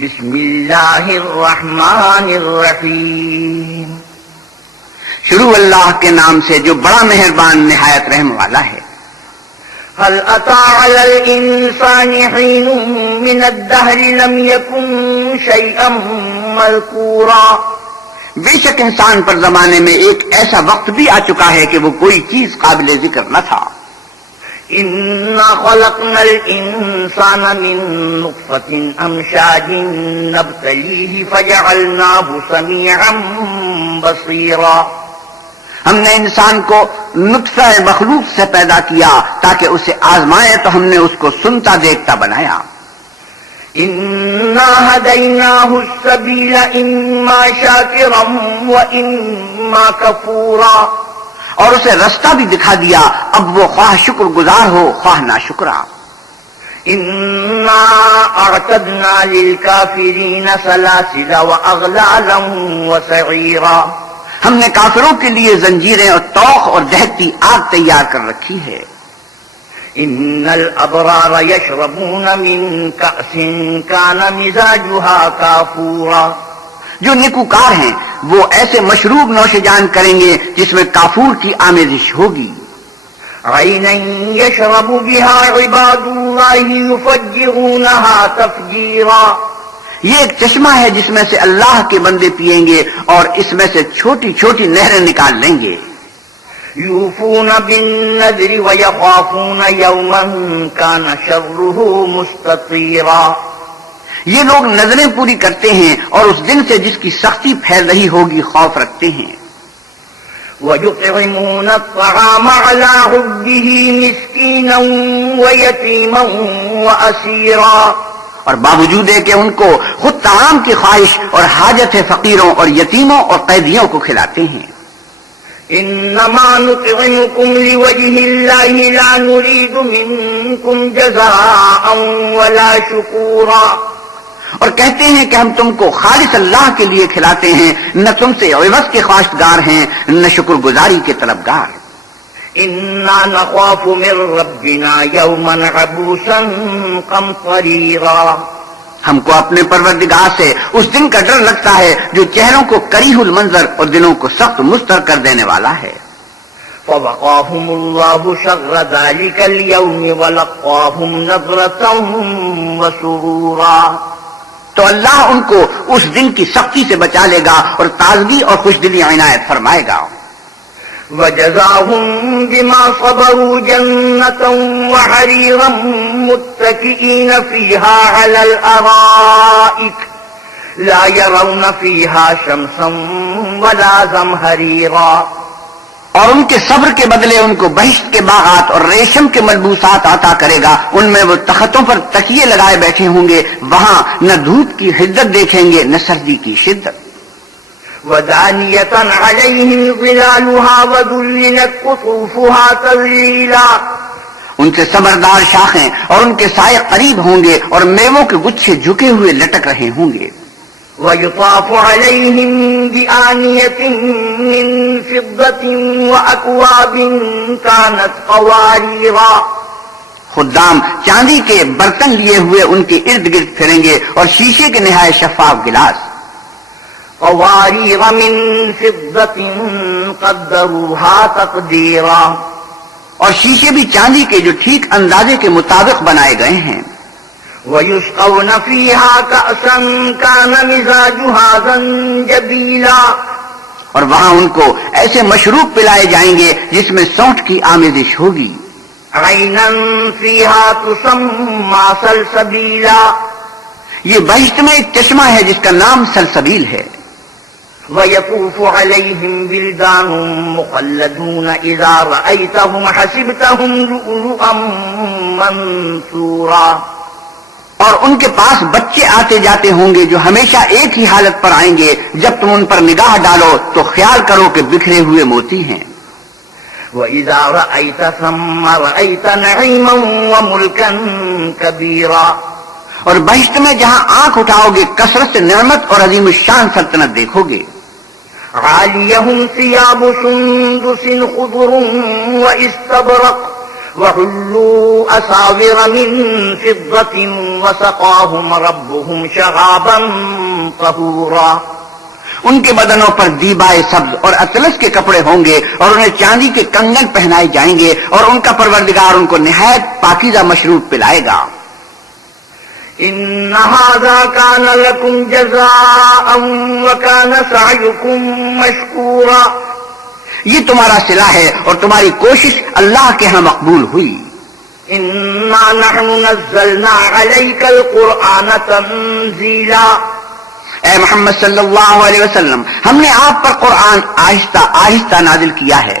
بسم اللہ الرحمن الرحیم. شروع اللہ کے نام سے جو بڑا مہربان نہایت رحم والا ہے. هل أتى على الإنسان حين من الدهر لم يكن شيئا مذكورا. بے شک انسان پر زمانے میں ایک ایسا وقت بھی آ چکا ہے کہ وہ کوئی چیز قابل ذکر نہ تھا. إنا خلقنا الإنسان من نطفة أمشاج نبتليه فجعلناه سميعا بصيرا. ہم نے انسان کو نطفہ مخلوق سے پیدا کیا تاکہ اسے آزمائے تو ہم نے اس کو سنتا دیکھتا بنایا. إنا هديناه السبيل إما شاكرا وإما كفورا. اور اسے رستہ بھی دکھا دیا، اب وہ خواہ شکر گزار ہو خواہ ناشکرا. إنا أعتدنا للكافرين سلاسل وأغلالا وسعيرا. ہم نے کافروں کے لیے زنجیریں اور توق اور دہتی آگ تیار کر رکھی ہے. إن الأبرار يشربون من كأس كان مزاجها كافورا. جو نیکوکار ہیں وہ ایسے مشروب نوش جان کریں گے جس میں کافور کی آمیزش ہوگی. عينا يشرب بها عباد الله يفجرونها تفجيرا. یہ ایک چشمہ ہے جس میں سے اللہ کے بندے پیئیں گے اور اس میں سے چھوٹی چھوٹی نہریں نکال لیں گے. يوفون بالنذر ويخافون يوما كان شره مستطيرا. یہ لوگ نظریں پوری کرتے ہیں اور اس دن سے جس کی سختی پھیل رہی ہوگی خوف رکھتے ہیں. ويطعمون الطعام على حبه مسكينا ويتيما وأسيرا. اور باوجود ہے کہ ان کو خود طعام کی خواہش اور حاجت ہے فقیروں اور یتیموں اور قیدیوں کو کھلاتے ہیں. انما نطعمكم لوجه الله لا نريد منكم جزاء ولا شكورا. اور کہتے ہیں کہ ہم تم کو خالص اللہ کے لیے کھلاتے ہیں، نہ تم سے عوض کے خواہشگار ہیں نہ شکر گزاری کے طلبگار. انا نخاف من ربنا يوما عبوسا قمطريرا. ہم کو اپنے پروردگار سے اس دن کا ڈر لگتا ہے جو چہروں کو کریہ المنظر اور دلوں کو سخت مستر کر دینے والا ہے. فوقاهم الله شر ذلك اليوم ولقاهم نظرة وسرورا. تو اللہ ان کو اس دن کی سختی سے بچا لے گا اور تازگی اور خوش دلی عنایت فرمائے گا. وجزاهم بما صبروا جنة وحريرا متكئين فيها على الأرائك لا يرون فيها شمسا ولا زمهريرا. اور ان کے صبر کے بدلے ان کو بہشت کے باغات اور ریشم کے ملبوسات عطا کرے گا. ان میں وہ تختوں پر تکیے لگائے بیٹھے ہوں گے، وہاں نہ دھوپ کی حدت دیکھیں گے نہ سردی کی شدت. ودانية عليهم ظلالها وذللت قطوفها تذليلا. ان سے صبردار شاخیں اور ان کے سائے قریب ہوں گے اور میووں کے گچھے جھکے ہوئے لٹک رہے ہوں گے. ويطاف عليهم بآنية من فضة وأكواب كانت قواريرا. خدام چاندی کے برتن لیے ہوئے ان کے ارد گرد پھریں گے اور شیشے کے نہایت شفاف گلاس. قوارير من فضة قدروها تقديرا. اور شیشے بھی چاندی کے جو ٹھیک اندازے کے مطابق بنائے گئے ہیں. ويسقون فيها كأسا كان مزاجها زنجبيلا. اور وہاں ان کو ایسے مشروب پلائے جائیں گے جس میں سونٹ کی آمیزش ہوگی. عينا فيها تسمى سلسبيلا. یہ بہشت میں ایک چشمہ ہے جس کا نام سلسبیل ہے. ويطوف عليهم بلدان مخلدون إذا رأيتهم حسبتهم لؤلؤا منثورا. اور ان کے پاس بچے آتے جاتے ہوں گے جو ہمیشہ ایک ہی حالت پر آئیں گے، جب تم ان پر نگاہ ڈالو تو خیال کرو کہ بکھرے ہوئے موتی ہیں. وَإِذَا رَأَيْتَ ثَمَّ رَأَيْتَ نَعِيمًا وَمُلْكًا كَبِيرًا. اور بہشت میں جہاں آنکھ اٹھاؤ گے کثرت سے نعمت اور عظیم الشان سلطنت دیکھو گے. عَالِيَهُمْ ثِيَابُ سُندُسٍ خُضْرٌ وَإِسْتَبْرَقٍ وحلوا أساور من فضة وسقاهم ربهم شرابا طهورا. ان کے بدنوں پر دیبائے سبز اور اطلس کے کپڑے ہوں گے اور انہیں چاندی کے کنگن پہنائے جائیں گے اور ان کا پروردگار ان کو نہایت پاکیزہ مشروب پلائے گا. ان هذا كان لكم جزاء وكان سعيكم مشكورا. یہ تمہارا صلہ ہے اور تمہاری کوشش اللہ کے ہاں مقبول ہوئی. انا نحن نزلنا عليك القرآن تنزيلا. اے محمد صلی اللہ علیہ وسلم، ہم نے آپ پر قرآن آہستہ آہستہ نازل کیا ہے.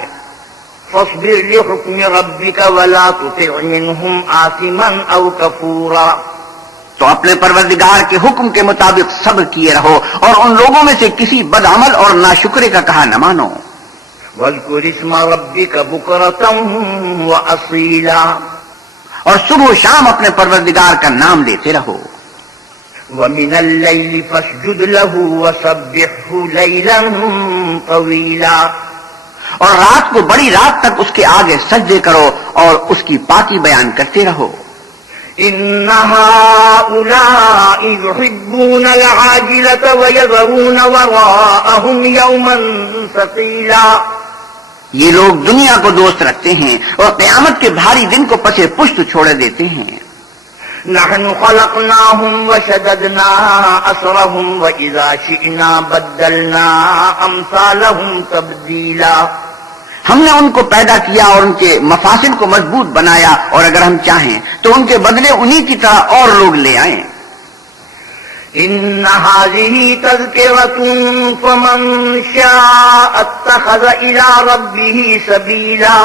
فاصبر لحكم ربك ولا تطع منهم آثما او كفورا. تو اپنے پروردگار کے حکم کے مطابق صبر کیے رہو اور ان لوگوں میں سے کسی بدعمل اور ناشکرے کا کہا نہ مانو. واذكر اسم ربك بكرة وأصيلا. اور صبح و شام اپنے پروردگار کا نام لیتے رہو. ومن الليل فاسجد له وسبحه ليلا طويلا. اور رات کو بڑی رات تک اس کے آگے سجدے کرو اور اس کی پاکی بیان کرتے رہو. ان هؤلاء يحبون العاجلة ويذرون وراءهم يوما ثقيلا. یہ لوگ دنیا کو دوست رکھتے ہیں اور قیامت کے بھاری دن کو پسے پشت چھوڑے دیتے ہیں. نحن خلقناهم وشددنا أسرهم وإذا شئنا بدلنا أمثالهم تبديلا. ہم نے ان کو پیدا کیا اور ان کے مفاصل کو مضبوط بنایا اور اگر ہم چاہیں تو ان کے بدلے انہی کی طرح اور لوگ لے آئیں. ان هذه تذكرة فمن شاء اتخذ الى ربه سبيلا.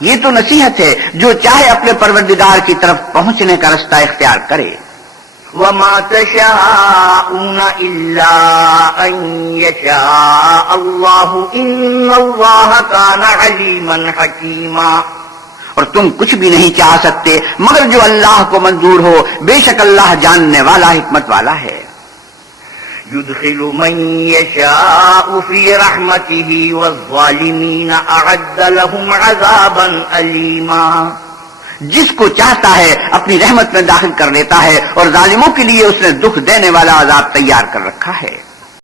یہ تو نصیحت ہے، جو چاہے اپنے پروردگار کی طرف پہنچنے کا رستہ اختیار کرے. وما تشاءون الا ان يشاء الله ان الله كان عليما حكيما. اور تم کچھ بھی نہیں چاہ سکتے مگر جو اللہ کو منظور ہو، بے شک اللہ جاننے والا حکمت والا ہے. يدخل من يشاء في رحمته والظالمين اعد لهم عذابا اليما. جس کو چاہتا ہے اپنی رحمت میں داخل کر لیتا ہے اور ظالموں کے لیے اس نے دکھ دینے والا عذاب تیار کر رکھا ہے.